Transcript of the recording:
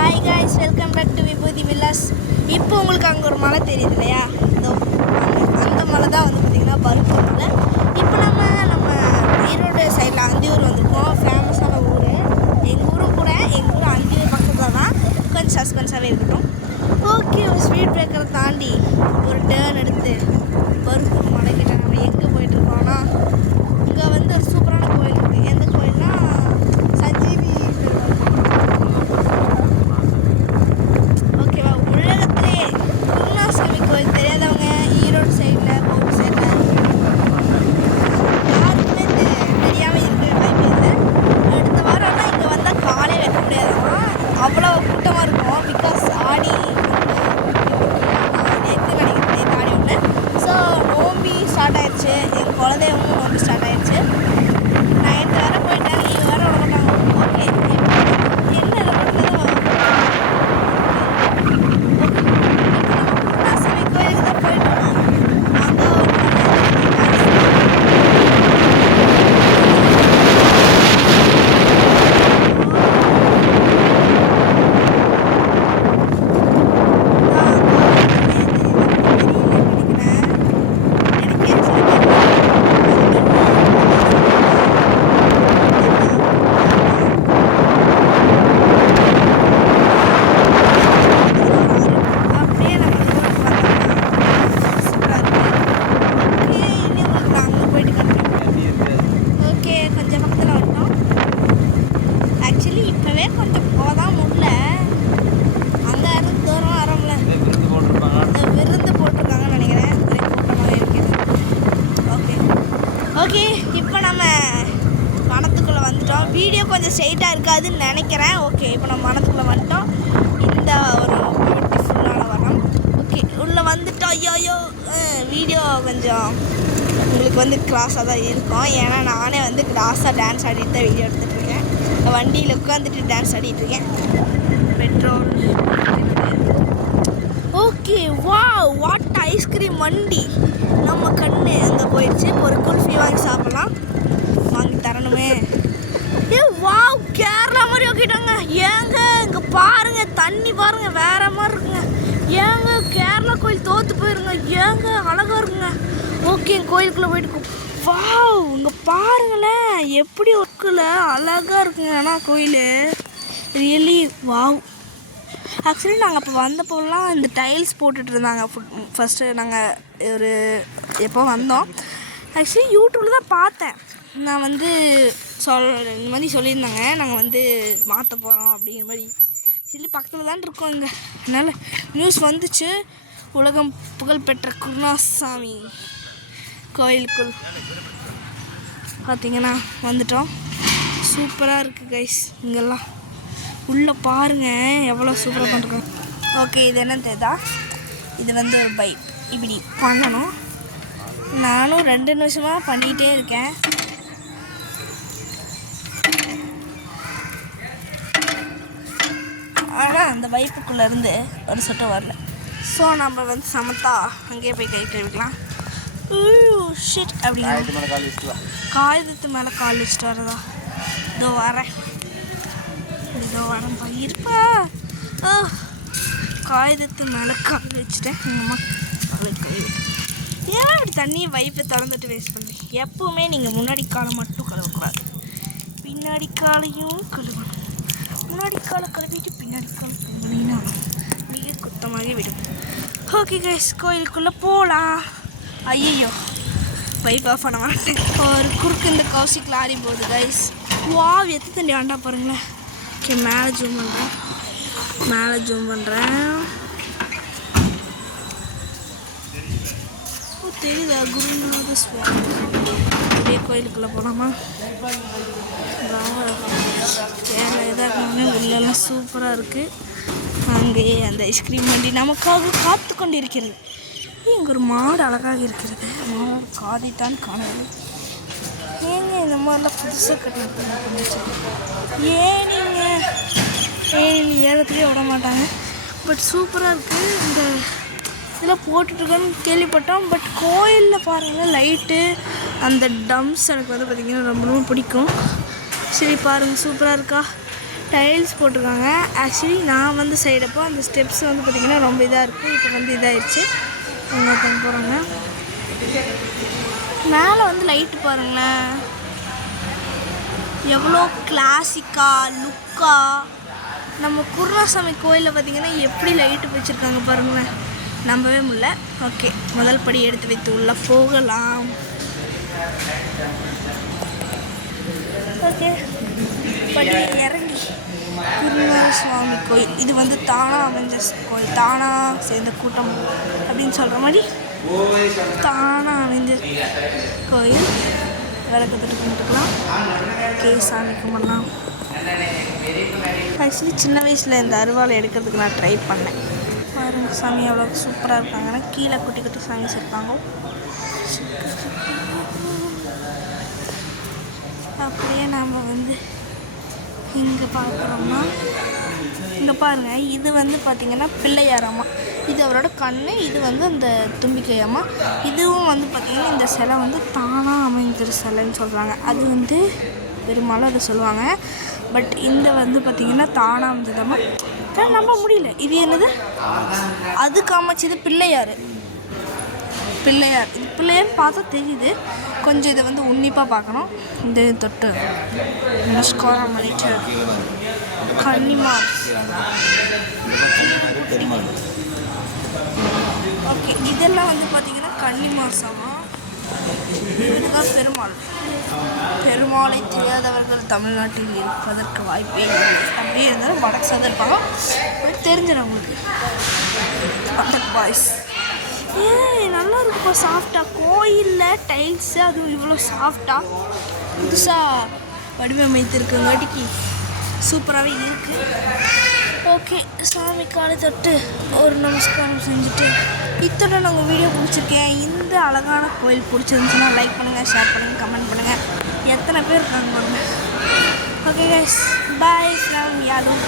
Hi guys, welcome back to Vibhuti Villas. இப்போ உங்களுக்கு அங்கே ஒரு மலை தெரியுது இல்லையா? அந்த மலை தான் வந்து பார்த்திங்கன்னா பருப்பூர் மலை. இப்போ நம்ம ஈரோடு சைடில் அந்தியூர் வந்திருக்கோம். ஃபேமஸான ஊர். எங்கள் ஊரும் கூட, எங்கள் ஊர் அந்தியூர் பக்கத்தில் தான். கொஞ்சம் சஸ்பென்ஸாகவே இருக்கட்டும். ஓகே, ஒரு ஸ்பீட் பிரேக்கரை தாண்டி ஒரு டேர்ன் எடுத்து பருப்பூர் மலைக்கிட்ட நம்ம எங்கே போயிட்டுருக்கோம்னா, இங்கே வந்து ஒரு சூப்பரான கோயில் இருக்குது. எந்த கோயில்னா சஞ்சீவி. ஓகேவா? உலகத்திலே குருநாசாமி கோயில் தெரியாதவங்க ஈரோடு சைடில் கோவில் சைடில் யாருக்குமே தெரியாமல் இருக்கிற வாய்ப்பு இல்லை. அடுத்த வாரம்னா இங்கே வந்தால் காலே வைக்க முடியாதுமா, அவ்வளோ கூட்டமாக இருக்கும். பிகாஸ் ஆடி நேற்று நினைக்கிறேன் ஆடி ஒன்று. ஸோ நோம்பி ஸ்டார்ட் ஆயிடுச்சு. எங்கள் குலதெய்வமும் நோம்பி ஸ்டார்ட் ஆயிடுச்சு. நான் 8 வரை போயிட்டேன். நீங்கள் வேறு விட மாட்டாங்க. ஓகே, என்ன இதை பண்ணுறதோ குருநாசாமி கோயிலுக்கு தான் போயிட்டோம். அங்கே ஒரு ஓகே. இப்போ நம்ம வனத்துக்குள்ளே வந்துட்டோம். வீடியோ கொஞ்சம் ஸ்ட்ரெயிட்டாக இருக்காதுன்னு நினைக்கிறேன். ஓகே, இப்போ நம்ம வனத்துக்குள்ளே வந்துட்டோம். இந்த ஒரு பியூட்டிஃபுல்லான வனம். ஓகே, உள்ளே வந்துட்டோம். ஐயோ, வீடியோ கொஞ்சம் உங்களுக்கு வந்து கிராஸாக தான் இருக்கும். ஏன்னா நானே வந்து கிராஸாக டான்ஸ் ஆடிட்டு தான் வீடியோ எடுத்துகிட்ருக்கேன். வண்டியில் உட்காந்துட்டு டான்ஸ் ஆடிட்டுருக்கேன். பெட்ரோல். ஓகே, வாட் ஐஸ்கிரீம் வண்டி. நம்ம கண்ணு அங்கே போயிடுச்சு. ஒரு குல்ஃபி வாங்கி சாப்பிட்லாம். வாங்கி தரணுமே. கேரளா மாதிரி ஓகேட்டாங்க. ஏங்க இங்கே பாருங்கள், தண்ணி பாருங்கள், வேற மாதிரி இருக்குங்க. ஏங்க கேரளா கோயில் தோற்று போயிருங்க. ஏங்க அழகாக இருக்குங்க. ஓகே, கோயிலுக்குள்ளே போயிட்டு இங்கே பாருங்களேன் எப்படி இருக்குல்ல, அழகாக இருக்குங்க. ஆனால் கோயில் ரியலி ஆக்சுவலி நாங்கள் அப்போ வந்தப்போலாம் இந்த டைல்ஸ் போட்டுட்டு இருந்தாங்க. ஃபஸ்ட்டு நாங்கள் ஒரு எப்போ வந்தோம், ஆக்சுவலி யூடியூப்பில் தான் பார்த்தேன். நான் வந்து இந்த மாதிரி சொல்லியிருந்தாங்க, நாங்கள் வந்து மாற்ற போகிறோம் அப்படிங்கிற மாதிரி சொல்லி. பக்கத்தில் தான் இருக்கோம் இங்கே. அதனால் நியூஸ் வந்துச்சு. உலகம் புகழ்பெற்ற குருநாசாமி கோயிலுக்குள் பார்த்திங்கன்னா வந்துட்டோம். சூப்பராக இருக்குது கைஸ். இங்கெல்லாம் உள்ளே பாருங்கள் எவ்வளோ சூப்பராக பண்ணுறோம். ஓகே, இது என்ன தெரியுதா? இது வந்து ஒரு பைக். இப்படி பண்ணணும். நானும் 2 நிமிஷமாக பண்ணிகிட்டே இருக்கேன். ஆனால் அந்த பைப்புக்குள்ளேருந்து ஒரு சுட்டம் வரல. ஸோ நம்ம வந்து சமத்தா அங்கேயே போய் கை கழுவிக்கலாம். ஷிட் அப்படிங்க. காகிதத்து மேலே கால் வச்சுட்டு வரதா? இதோ வரேன் இருப்பா. காகிதத்து மேலே கால் வச்சுட்டேன். அம்மா ஏன் இப்படி தண்ணியை வைப்பை திறந்துட்டு வேஸ்ட் பண்ணுறீங்க? எப்போவுமே நீங்கள் முன்னாடி காலை மட்டும் கழுவக்கூடாது, பின்னாடி காலையும் கழுவணும். முன்னாடி காலை கழுவிட்டு பின்னாடி காலை கழுவினா வீடு குத்தமாகவே விடும். ஓகே கைஸ், கோயிலுக்குள்ளே போகலாம். ஐயோ, பைப் ஆஃப் பண்ண மாட்டேன். ஒரு குறுக்கு இந்த கௌசிக் லாரி போகுது கைஸ். எத்து தண்டி ஆண்டா பாருங்களேன். ஓகே, மேலே ஜூம் பண்ணுறேன். தெரியுதா? குருநாத சுவாமி. அப்படியே கோயிலுக்குள்ளே போகலாமா? வேறு எதாவது உள்ளெல்லாம் சூப்பராக இருக்குது. அங்கேயே அந்த ஐஸ்கிரீம் வண்டி நமக்காக காத்து கொண்டு இருக்கிறது. இங்கே ஒரு மாடு அழகாக இருக்கிறது. மாடு காதைத்தான் காணது. ஏங்க இந்த மாதிரிலாம் புதுசாக கட்டி ஏன் ஏலத்துலேயே விட மாட்டாங்க. பட் சூப்பராக இருக்குது. இந்த இதெல்லாம் போட்டுட்ருக்கோன்னு கேள்விப்பட்டோம். பட் கோயிலில் பாருங்கள் லைட்டு, அந்த டம்ஸ் எனக்கு வந்து பார்த்திங்கன்னா ரொம்ப ரொம்ப பிடிக்கும். சரி பாருங்கள், சூப்பராக இருக்கா? டைல்ஸ் போட்டிருக்காங்க. ஆக்சுவலி நான் வந்து சைடப்போ அந்த ஸ்டெப்ஸ் வந்து பார்த்திங்கன்னா ரொம்ப இதாக இருக்குது. இப்போ வந்து இதாகிடுச்சு. இன்னொருத்தவங்க போகிறாங்க. மேலே வந்து லைட்டு பாருங்களேன், எவ்வளோ கிளாசிக்காக லுக்காக. நம்ம குருணாசாமி கோயிலில் பார்த்திங்கன்னா எப்படி லைட்டு வச்சுருக்காங்க பாருங்களேன், நம்பவே முடியல. ஓகே, முதல் படி எடுத்து வைத்து உள்ளே போகலாம். ஓகே, படி இறங்கி குருணாசாமி கோயில். இது வந்து தானாக அமைஞ்ச கோயில், தானாக சேர்ந்த கூட்டம் அப்படின்னு சொல்கிற மாதிரி தானாக அமைஞ்ச கோயில். விளக்கத்துட்டு கும்பிட்டுக்கலாம். ஓகே, சாமி கும்பிடலாம். ஆக்சுவலி சின்ன வயசில் இந்த அருவாளை எடுக்கிறதுக்கு நான் ட்ரை பண்ணேன். பாருங்க சாமி எவ்வளோ சூப்பராக இருக்காங்கன்னா, கீழே குட்டி குட்டி சாமி இருப்பாங்க. அப்படியே நாம் வந்து இங்கே பார்க்குறோம்னா, இங்கே பாருங்கள், இது வந்து பார்த்திங்கன்னா பிள்ளையாரம்மா. இது அவரோட கண். இது வந்து அந்த தும்பிக்கையம்மா. இதுவும் வந்து பார்த்திங்கன்னா இந்த சிலை வந்து தானாக அமைஞ்சிரு சிலைன்னு சொல்கிறாங்க. அது வந்து பெரும்பாலும் அதை சொல்லுவாங்க. பட் இந்த வந்து பார்த்திங்கன்னா தானாக அமைஞ்சதம்மா. நம்ப முடியல. இது என்னது, அதுக்கு அமைச்சது பிள்ளையார். பிள்ளையார், இது பிள்ளையார்னு பார்த்தா தெரியுது. கொஞ்சம் இதை வந்து உன்னிப்பாக பார்க்கணும். இந்த தொட்டு நமஸ்காரம் பண்ணிட்டு கன்னிமா. ஓகே, இதெல்லாம் வந்து பார்த்திங்கன்னா கன்னிமாசமா. இதுதான் பெருமாள். பெருமாளை தெரியாதவர்கள் தமிழ்நாட்டில் இருப்பதற்கு வாய்ப்பே இல்லை. அப்படியே இருந்தாலும் வடக்கு சைடு இருப்பாங்க, தெரிஞ்சிடும் உங்களுக்கு. பக்கத்து பாய்ஸ் நல்லா இருக்குப்பா, சாஃப்டாக. கோயிலில் டைல்ஸு அதுவும் இவ்வளோ சாஃப்டாக புதுசாக வடிவமைத்திருக்கங்காட்டிக்கு சூப்பராகவே இருக்குது. ஓகே, சாமி காலை தொட்டு ஒரு நமஸ்காரம் செஞ்சுட்டு இத்தோட நாங்கள் வீடியோ பிடிச்சிருக்கேன். இந்த அழகான கோயில் பிடிச்சிருந்துச்சுன்னா லைக் பண்ணுங்கள், ஷேர் பண்ணுங்கள், கமெண்ட் பண்ணுங்கள். எத்தனை பேர் இருக்காங்க பாருங்கள். Okay guys, bye from Yadav.